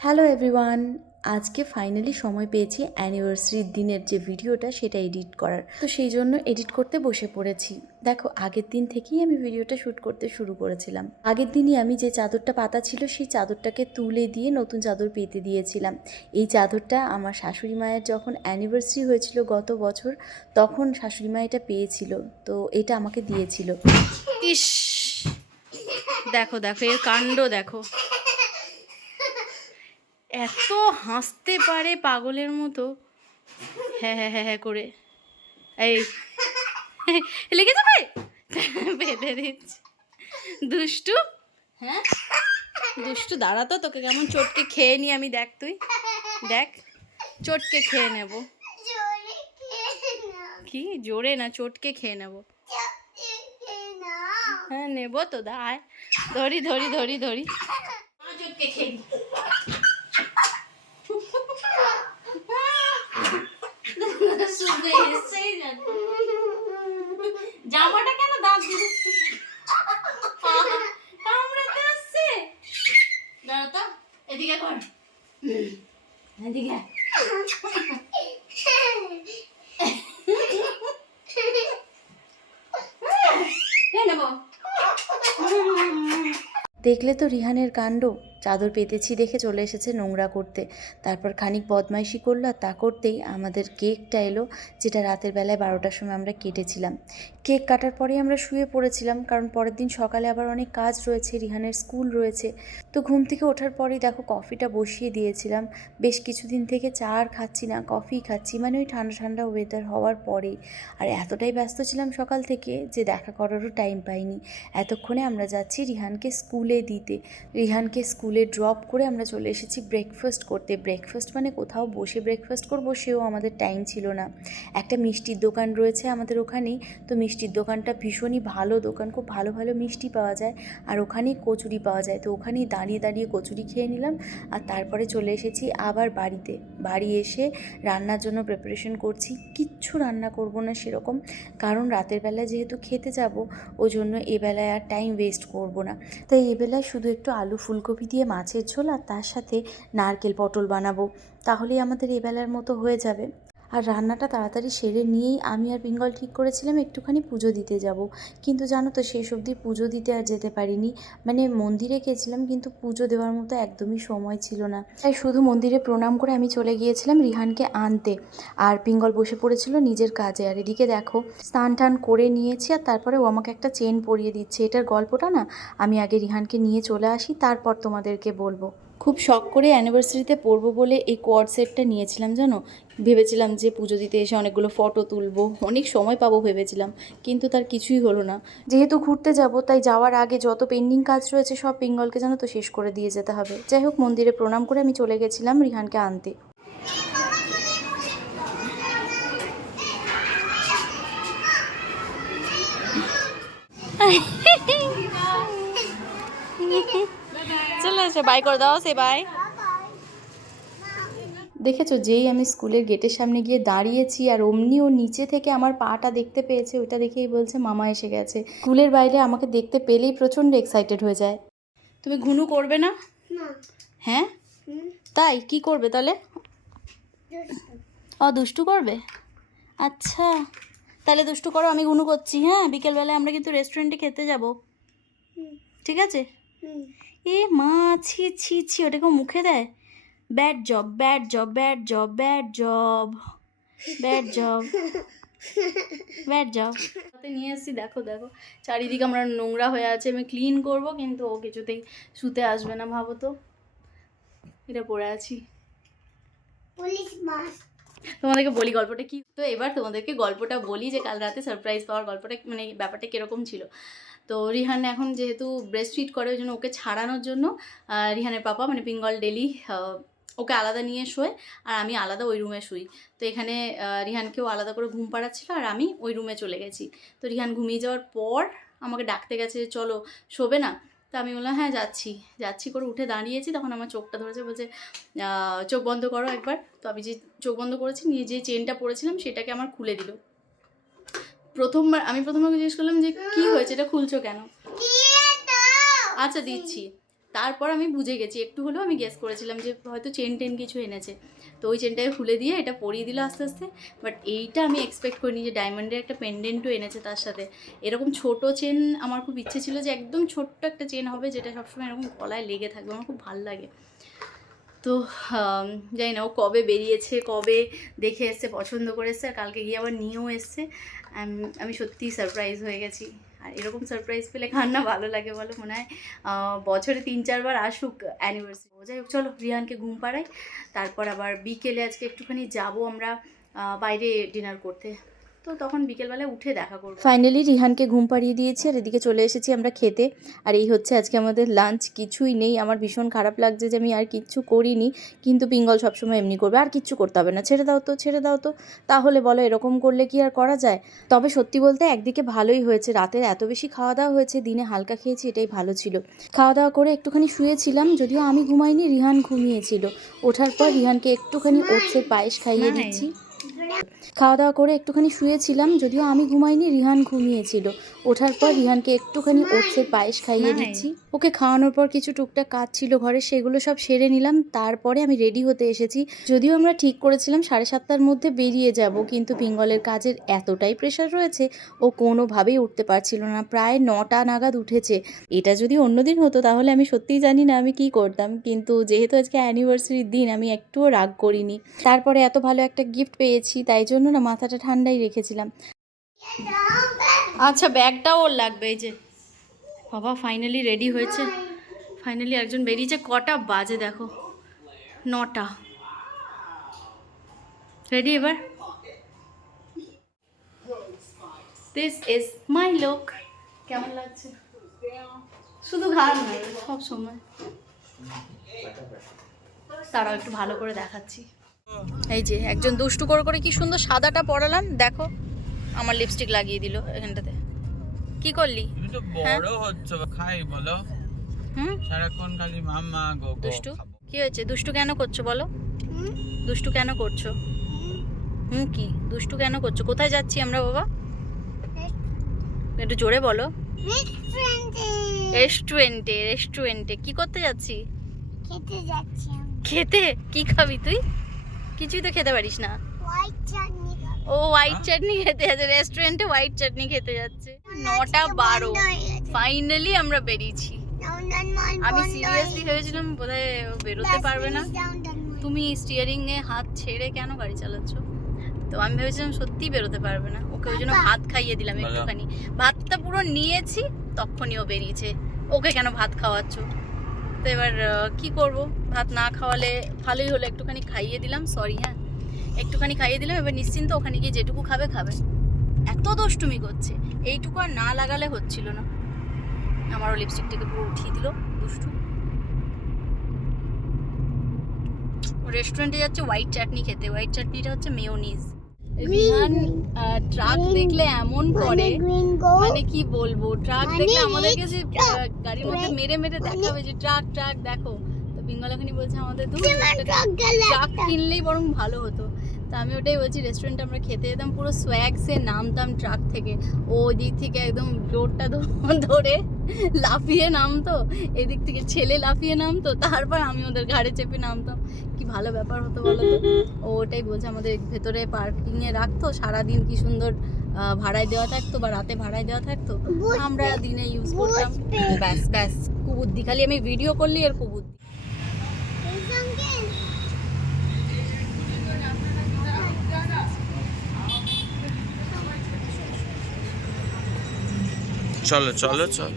Hello everyone, আজকে finally সময় পেয়েছি অ্যানিভার্সারির দিনের যে ভিডিওটা সেটা এডিট করার। তো সেই জন্য এডিট করতে বসে পড়েছি। দেখো, আগের দিন থেকেই আমি ভিডিওটা শ্যুট করতে শুরু করেছিলাম। আগের দিনই আমি যে চাদরটা পাতা ছিল সেই চাদরটাকে তুলে দিয়ে নতুন চাদর পেতে দিয়েছিলাম। এই চাদরটা আমার শাশুড়ি মায়ের যখন অ্যানিভার্সারি হয়েছিল গত বছর, তখন শাশুড়ি মা এটা পেয়েছিল, তো এটা আমাকে দিয়েছিল। ইস, দেখো দেখো এর কাণ্ড দেখো, এত হাসতে পারে পাগলের মতো। হ্যাঁ হ্যাঁ হ্যাঁ হ্যাঁ করে এই লেগে যাবে, বেঁধে দিচ্ছি। দুষ্টু, হ্যাঁ দুষ্টু, দাঁড়া তো, তোকে কেমন চটকে খেয়ে নি আমি, দেখ তুই দেখ, চটকে খেয়ে নেব। কি জোরে না, চটকে খেয়ে নেব। হ্যাঁ নেব তো, দাঁড়, ধরি ধরি ধরি ধরি, চটকে খেয়ে নি। জামাটা কেন দাঁত কামড়াতে আসছে? দাঁড়া তো, এদিকে কর, এদিকে। নেবো। দেখলে তো রিহানের কাণ্ড, চাদর পেতেছি দেখে চলে এসেছে নোংরা করতে। তারপর খানিক বদমাইশি করলো, আর তা করতেই আমাদের কেকটা এলো, যেটা রাতের বেলায় 12টার সময় আমরা কেটেছিলাম। কেক কাটার পরেই আমরা শুয়ে পড়েছিলাম, কারণ পরের দিন সকালে আবার অনেক কাজ রয়েছে, রিহানের স্কুল রয়েছে। তো ঘুম থেকে ওঠার পরেই দেখো কফিটা বসিয়ে দিয়েছিলাম। বেশ কিছুদিন থেকে চা আর খাচ্ছি না, কফি খাচ্ছি, মানে ওই ঠান্ডা ঠান্ডা ওয়েদার হওয়ার পরেই। আর এতটাই ব্যস্ত ছিলাম সকাল থেকে যে দেখা করারও টাইম পাইনি। এতক্ষণে আমরা যাচ্ছি রিহানকে স্কুলে দিতে। রিহানকে স্কুলে ড্রপ করে আমরা চলে এসেছি ব্রেকফাস্ট করতে। ব্রেকফাস্ট মানে কোথাও বসে ব্রেকফাস্ট করবো সেও আমাদের টাইম ছিল না। একটা মিষ্টির দোকান রয়েছে আমাদের ওখানেই, তো মিষ্টির দোকানটা ভীষণই ভালো দোকান, খুব ভালো ভালো মিষ্টি পাওয়া যায়, আর ওখানেই কচুরি পাওয়া যায়। তো ওখানেই দাঁড়িয়ে দাঁড়িয়ে কচুরি খেয়ে নিলাম, আর তারপরে চলে এসেছি আবার বাড়িতে। বাড়ি এসে রান্নার জন্য প্রিপারেশন করছি। কিচ্ছু রান্না করব না সেরকম, কারণ রাতের বেলায় যেহেতু খেতে যাব, ওই জন্য এবেলায় আর টাইম ওয়েস্ট করব না। তাই এবেলায় শুধু একটু আলু ফুলকপি দিয়ে মাছের ঝোল আর তার সাথে নারকেল পটল বানাবো, তাহলেই আমাদের এবেলার মতো হয়ে যাবে। আর রান্নাটা তাড়াতাড়ি সেরে নিয়েই আমি আর পিঙ্গল ঠিক করেছিলাম একটুখানি পুজো দিতে যাব। কিন্তু জানো তো, শেষ অবধি পুজো দিতে আর যেতে পারিনি। মানে মন্দিরে গেছিলাম, কিন্তু পুজো দেওয়ার মতো একদমই সময় ছিল না। তাই শুধু মন্দিরে প্রণাম করে আমি চলে গিয়েছিলাম রিহানকে আনতে, আর পিঙ্গল বসে পড়েছিল নিজের কাজে। আর এদিকে দেখো, স্নান টান করে নিয়েছি, আর তারপরে ও আমাকে একটা চেন পরিয়ে দিচ্ছে। এটার গল্পটা না আমি আগে রিহানকে নিয়ে চলে আসি, তারপর তোমাদেরকে বলবো। খুব শখ করে অ্যানিভার্সারিতে পরবো বলে এই কোয়ার্ড সেটটা নিয়েছিলাম জানো। ভেবেছিলাম যে পুজো দিতে এসে অনেকগুলো ফটো তুলবো, অনেক সময় পাবো ভেবেছিলাম, কিন্তু তার কিছুই হলো না। যেহেতু ঘুরতে যাব, তাই যাওয়ার আগে যত পেন্ডিং কাজ রয়েছে সব পিঙ্গলকে জানো তো শেষ করে দিয়ে যেতে হবে। যাই হোক, মন্দিরে প্রণাম করে আমি চলে গেছিলাম রিহানকে আনতে। চলে আসো, বাই করে দাও, সে বাই। দেখেছো, যেই আমি স্কুলের গেটের সামনে গিয়ে দাঁড়িয়েছি, আর অমনি ও নিচে থেকে আমার পাটা দেখতে পেয়েছে, ওইটা দেখেই বলছে মামা এসে গেছে। স্কুলের বাইরে আমাকে দেখতে পেলেই প্রচণ্ড এক্সাইটেড হয়ে যায়। তুমি ঘুনু করবে না? হ্যাঁ, তাই কি করবে তাহলে? দুষ্টু করবে? আচ্ছা, তাহলে দুষ্টু করো, আমি ঘুনু করছি। হ্যাঁ, বিকেলবেলায় আমরা কিন্তু রেস্টুরেন্টে খেতে যাব, ঠিক আছে? এ মা, ছি ছি ছি, ওটাকে মুখে দেয়? Bad job, bad job, bad job, bad job, bad job, bad job. সাথে নিয়ে এসেছি, দেখো দেখো চারিদিকে আমরা নোংরা হয়ে আছে, আমি ক্লিন করব, কিন্তু ও কিছুতেই শুতে আসবে না। ভাবো তো, এটা পড়ে আছি। তোমাদেরকে বলি গল্পটা কি। তো এবার তোমাদেরকে গল্পটা বলি যে কাল রাতে সারপ্রাইজ পাওয়ার গল্পটা, মানে ব্যাপারটা কীরকম ছিল। তো রিহান এখন যেহেতু ব্রেস্ট ফিড করে, ওই জন্য ওকে ছাড়ানোর জন্য রিহানের পাপা মানে পিঙ্গল ডেলি ওকে আলাদা নিয়ে শোয়, আর আমি আলাদা ওই রুমে শুই। তো এখানে রিহানকেও আলাদা করে ঘুম পাড়াচ্ছিল, আর আমি ওই রুমে চলে গেছি। তো রিহান ঘুমিয়ে যাওয়ার পর আমাকে ডাকতে গেছে, চলো শোবে না? তো আমি বললাম হ্যাঁ যাচ্ছি যাচ্ছি করে উঠে দাঁড়িয়েছি, তখন আমার চোখটা ধরেছে, বলছে চোখ বন্ধ করো একবার। তো আমি যে চোখ বন্ধ করেছি, নিয়ে যে চেনটা পরেছিলাম সেটাকে আমার খুলে দিল। আমি প্রথমবার জিজ্ঞেস করলাম যে কি হয়েছে, এটা খুলছো কেন? আচ্ছা দিচ্ছি। তারপর আমি বুঝে গেছি, একটু হলেও আমি গেস করেছিলাম যে হয়তো চেন টেন কিছু এনেছে। তো ওই চেনটাকে খুলে দিয়ে এটা পরিয়ে দিল আস্তে আস্তে। বাট এইটা আমি এক্সপেক্ট করিনি যে ডায়মন্ডের একটা পেন্ডেন্টও এনেছে তার সাথে। এরকম ছোট চেন আমার খুব ইচ্ছে ছিল যে একদম ছোট্ট একটা চেন হবে যেটা সবসময় এরকম গলায় লেগে থাকবে, আমার খুব ভালো লাগে। তো জানি না ও কবে বেরিয়েছে, কবে দেখে এসছে, পছন্দ করে এসছে, আর কালকে গিয়ে আবার নিয়েও এসছে। আমি সত্যিই সারপ্রাইজ হয়ে গেছি। আর এরকম সারপ্রাইজ পেলে কার না ভালো লাগে বলো? মনে হয় বছরে 3-4 বার আসুক অ্যানিভার্সারি। যাই হোক, চলো রিহানকে ঘুম পাড়াই, তারপর আবার বিকেলে আজকে একটুখানি যাবো আমরা বাইরে ডিনার করতে। তো তখন বিকেলবেলায় উঠে দেখা করবো। ফাইনালি রিহানকে ঘুম পাড়িয়ে দিয়েছি আর এদিকে চলে এসেছি আমরা খেতে। আর এই হচ্ছে আজকে আমাদের লাঞ্চ। কিছুই নেই, আমার ভীষণ খারাপ লাগছে যে আমি আর কিচ্ছু করিনি, কিন্তু পিঙ্গল সবসময় এমনি করবে, আর কিচ্ছু করতে হবে না, ছেড়ে দাও তো ছেড়ে দাও তো। তাহলে বলো এরকম করলে কি আর করা যায়? তবে সত্যি বলতে একদিকে ভালোই হয়েছে, রাতের এত বেশি খাওয়া দাওয়া হয়েছে, দিনে হালকা খেয়েছি, এটাই ভালো ছিল। খাওয়া দাওয়া করে একটুখানি শুয়েছিলাম, যদিও আমি ঘুমাইনি, রিহান ঘুমিয়েছিল। ওঠার পর রিহানকে একটুখানি ওটসের পায়েস খাইয়ে দিচ্ছি। খাওয়া দাওয়া করে একটুখানি শুয়েছিলাম, যদিও আমি ঘুমাইনি, রিহান ঘুমিয়েছিল। ওঠার পর রিহানকে একটুখানি ওটসের পায়েস খাইয়ে দিচ্ছি। ওকে খাওয়ানোর পর কিছু টুকটাক কাজ ছিল ঘরে, সেগুলো সব সেরে নিলাম। তারপরে আমি রেডি হতে এসেছি। যদিও আমরা ঠিক করেছিলাম 7:30টার মধ্যে বেরিয়ে যাব, কিন্তু পিঙ্গলের কাজের এতটাই প্রেশার রয়েছে, ও কোনোভাবেই উঠতে পারছিল না। প্রায় 9টা নাগাদ উঠেছে। এটা যদি অন্যদিন হতো তাহলে আমি সত্যিই জানি না আমি কি করতাম, কিন্তু যেহেতু আজকে অ্যানিভার্সারির দিন, আমি একটুও রাগ করিনি। তারপরে এত ভালো একটা গিফট পেয়েছি, তাই জন্য না মাথাটা ঠান্ডাই রেখেছিলাম। আচ্ছা, ব্যাগটাও ওর লাগবে। এই যে বাবা ফাইনালি রেডি হয়েছে, ফাইনালি একজন বেরিয়েছে। কটা বাজে দেখো, 9টা। রেডি এবার? This is my look. কেমন লাগছে? শুধু ঘাড় নয়, সব সময়। তারাও একটু ভালো করে দেখাচ্ছি। এই যে একজন দুষ্টু করে করে কি সুন্দর সাদাটা পরালাম, দেখো আমার লিপস্টিক লাগিয়ে দিল এখানটাতে। কি করলি? তুমি তো বড় হচ্ছ, খাই বলো। সারাক্ষণ খালি মাম্মা গো গো। দুষ্টু কি হয়েছে? দুষ্টু কেন করছো বলো? দুষ্টু কেন করছো? কি দুষ্টু কেন করছো? কোথায় যাচ্ছি আমরা বাবা? একটু জোরে বলো। রেস্টুরেন্টে। রেস্টুরেন্টে কি করতে যাচ্ছি? খেতে যাচ্ছি আমি। খেতে? কি খাবি তুই? কিছুই তো খেতে পারিস না। হোয়াইট চাটনি খাবো। ও হোয়াইট চাটনি খেতে যাচ্ছে, রেস্টুরেন্টে হোয়াইট চাটনি খেতে যাচ্ছে। 9টা 12 ফাইনালি আমরা বেরিয়েছি। আমি সিরিয়াসলি ভেবেছিলাম বোধহয় বেরোতে পারবে না। তুমি স্টিয়ারিং এ হাত ছেড়ে কেন গাড়ি চালাচ্ছ? তো আমি ভেবেছিলাম সত্যিই বেরোতে পারবে না, ওকে ওই জন্য ভাত খাইয়ে দিলাম একটুখানি। ভাতটা পুরো নিয়েছি, তখনই ও বেরিয়েছে। ওকে কেন ভাত খাওয়াচ্ছ? তো এবার কি করব, ভাত না খাওয়ালে ভালোই হলো, একটুখানি খাইয়ে দিলাম। সরি, হ্যাঁ একটুখানি খাইয়ে দিলাম। এবার নিশ্চিন্ত ওখানে গিয়ে যেটুকু খাবে খাবে। এত দুষ্টুমি করছে, এইটুকু আর না লাগালে হচ্ছিল না। আমারও লিপস্টিকটাকে পুরো উঠিয়ে দিল দুষ্টু। রেস্টুরেন্টে যাচ্ছে হোয়াইট চাটনি খেতে। হোয়াইট চাটনিটা হচ্ছে মেয়োনিজ। রিহান ট্রাক দেখলে এমন করে, মানে কি বলবো, ট্রাক দেখলে আমাদেরকে যে গাড়ির মধ্যে মেরে মেরে দেখাবে যে ট্রাক ট্রাক দেখো। তো পিঙ্গল এখনই বলছে আমাদের ট্রাক কিনলেই বরং ভালো হতো। তো আমি ওটাই বলছি, রেস্টুরেন্টে আমরা খেতে যেতাম, পুরো সোয়াগসে নামতাম ট্রাক থেকে। ও ওদিক থেকে একদম ডোরটা ধরে লাফিয়ে নামতো, এদিক থেকে ছেলে লাফিয়ে নামতো, তারপর আমি ওদের ঘাড়ে চেপে নামতাম। কি ভালো ব্যাপার হতো বলো তো। ও ওটাই বলছে, আমাদের ভেতরে পার্কিংয়ে রাখতো, সারাদিন কি সুন্দর ভাড়ায় দেওয়া থাকতো, বা রাতে ভাড়ায় দেওয়া থাকতো, আমরা দিনে ইউজ করতাম। ব্যাস ব্যাস, কুবুদ্ধি, খালি আমি ভিডিও করলি আর কুবুদ্ধি। চলো চলো চলো।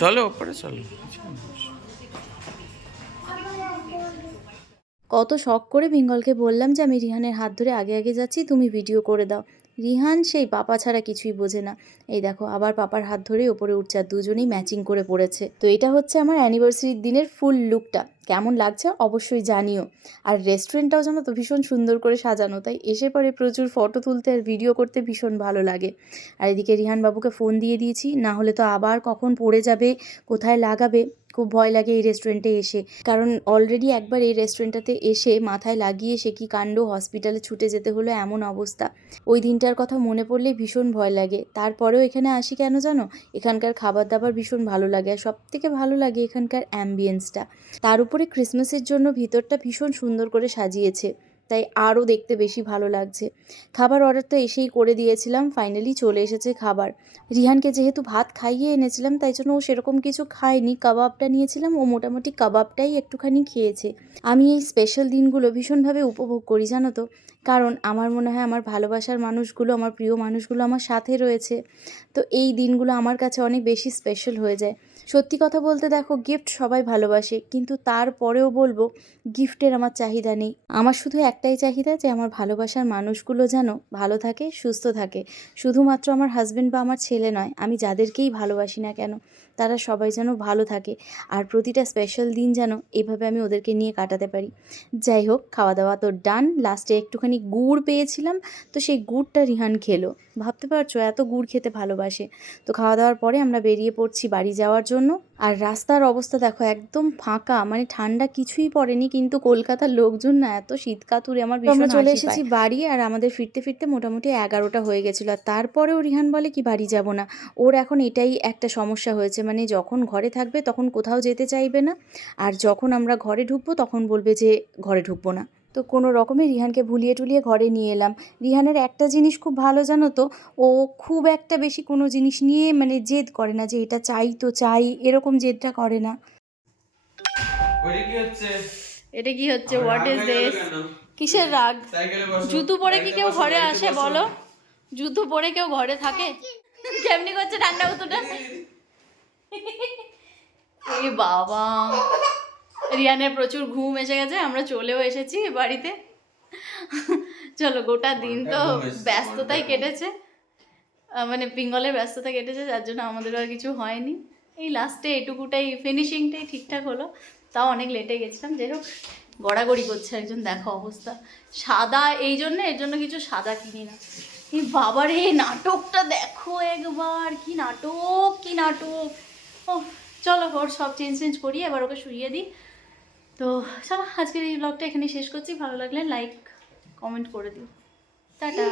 চলো ওপরে চলো। কত শখ করে পিঙ্গলকে বললাম যে আমি রিহানের হাত ধরে আগে আগে যাচ্ছি, তুমি ভিডিও করে দাও। রিহান সেই পাপা ছাড়া কিছুই বোঝে না। এই দেখো আবার পাপার হাত ধরে ওপরে উঠছে, আর দুজনেই ম্যাচিং করে পড়েছে। তো এটা হচ্ছে আমার অ্যানিভার্সারির দিনের ফুল লুকটা। কেমন লাগছে অবশ্যই জানিও। আর রেস্টুরেন্টটাও জানো তো ভীষণ সুন্দর করে সাজানো, তাই এসে পরে প্রচুর ফটো তুলতে আর ভিডিও করতে ভীষণ ভালো লাগে। আর এদিকে রিহান বাবুকে ফোন দিয়ে দিয়েছি, না হলে তো আবার কখন পড়ে যাবে, কোথায় লাগাবে খুব ভয় লাগে এই রেস্টুরেন্টে এসে, কারণ অলরেডি একবার এই রেস্টুরেন্টটাতে এসে মাথায় লাগিয়ে সে কী কাণ্ড, হসপিটালে ছুটে যেতে হলো এমন অবস্থা। ওই দিনটার কথা মনে পড়লেই ভীষণ ভয় লাগে। তারপরেও এখানে আসি কেন জানো? এখানকার খাবার দাবার ভীষণ ভালো লাগে, আর সবথেকে ভালো লাগে এখানকার অ্যাম্বিয়েন্সটা। তার উপরে ক্রিসমাসের জন্য ভিতরটা ভীষণ সুন্দর করে সাজিয়েছে, তাই আরও দেখতে বেশি ভালো লাগছে। খাবার অর্ডার তো এসেই করে দিয়েছিলাম, ফাইনালি চলে এসেছে খাবার। রিহানকে যেহেতু ভাত খাইয়ে এনেছিলাম তাই জন্য ও সেরকম কিছু খায়নি, কাবাবটা নিয়েছিলাম, ও মোটামুটি কাবাবটাই একটুখানি খেয়েছে। আমি এই স্পেশাল দিনগুলো ভীষণভাবে উপভোগ করি জানো তো, কারণ আমার মনে হয় আমার ভালোবাসার মানুষগুলো, আমার প্রিয় মানুষগুলো আমার সাথে রয়েছে। তো এই দিনগুলো আমার কাছে অনেক বেশি স্পেশাল হয়ে যায়। সত্যি কথা বলতে দেখো, গিফট সবাই ভালোবাসে, কিন্তু তারপরেও বলবো গিফটের আমার চাহিদা নেই। আমার শুধু একটাই চাহিদা যে আমার ভালোবাসার মানুষগুলো যেন ভালো থাকে, সুস্থ থাকে। শুধুমাত্র আমার হাজব্যান্ড বা আমার ছেলে নয়, আমি যাদেরকেই ভালোবাসি না কেন তারা সবাই যেন ভালো থাকে, আর প্রতিটা স্পেশাল দিন যেন এইভাবে আমি ওদেরকে নিয়ে কাটাতে পারি। যাই হোক, খাওয়া দাওয়া তো ডান। লাস্টে একটুখানি গুড় পেয়েছিলাম, তো সেই গুড়টা রিহান খেলো। ভাবতে পারছো এত গুড় খেতে ভালোবাসে। তো খাওয়া দাওয়ার পরে আমরা বেরিয়ে পড়ছি বাড়ি যাওয়ার জন্য। আর রাস্তার অবস্থা দেখো, একদম ফাঁকা, মানে ঠান্ডা কিছুই পড়েনি, কিন্তু কলকাতার লোকজন না এত শীতকাতুরে, আমার ভীষণ আমরা চলে এসেছি বাড়ি। আর আমাদের ফিরতে ফিরতে মোটামুটি 11টা হয়ে গেছিলো। আর তারপরেও রিহান বলে কি বাড়ি যাব না। ওর এখন এটাই একটা সমস্যা হয়েছে, মানে যখন ঘরে থাকবে তখন কোথাও যেতে চাইবে না, আর যখন আমরা ঘরে ঢুকবো তখন বলবে যে ঘরে ঢুকবো না। তো কোনো রকমে রিহানকে ভুলিয়ে টুলিয়ে ঘরে নিয়ে এলাম। রিহানের একটা জিনিস খুব ভালো জানো তো, ও খুব একটা বেশি কোনো জিনিস নিয়ে মানে জেদ করে না, যে এটা চাই তো চাই, এরকম জেদটা করে না। ওইটা কি হচ্ছে? এটা কি হচ্ছে? আমার হোয়াট রাগ ইজ হয়ে গেল দিস? কেন? কিসের রাগ? সাইকেলে বসো। জুতো পরে কি গাড়িতে কেউ বসো, ঘরে গাড়িতে আসে বসো। বলো? জুতো পরে কেউ ঘরে থাকে? কেমনি করছে ঠান্ডা উতুটা? এই বাবা, রিয়ানের প্রচুর ঘুম এসে গেছে, আমরা চলেও এসেছি বাড়িতে। চলো, গোটা দিন তো ব্যস্ততায় কেটেছে, মানে বেঙ্গলের ব্যস্ততা কেটেছে, যার জন্য আমাদের আর কিছু হয়নি। এই লাস্টে এটুকুটাই, ফিনিশিংটাই ঠিকঠাক হলো, তাও অনেক লেটে গেছিলাম। যাই হোক, গড়াগড়ি করছে একজন, দেখো অবস্থা। সাদা এই জন্য, এর জন্য কিছু সাদা কিনি না। এই বাবার এই নাটকটা দেখো একবার, কি নাটক, কি নাটক। ও চলো, ওর সব চেঞ্জ করি, এবার ওকে শুইয়ে দিই। তো চলো, আজকের এই ব্লগটা এখানে শেষ করছি। ভালো লাগলে লাইক কমেন্ট করে দিও। টাটা।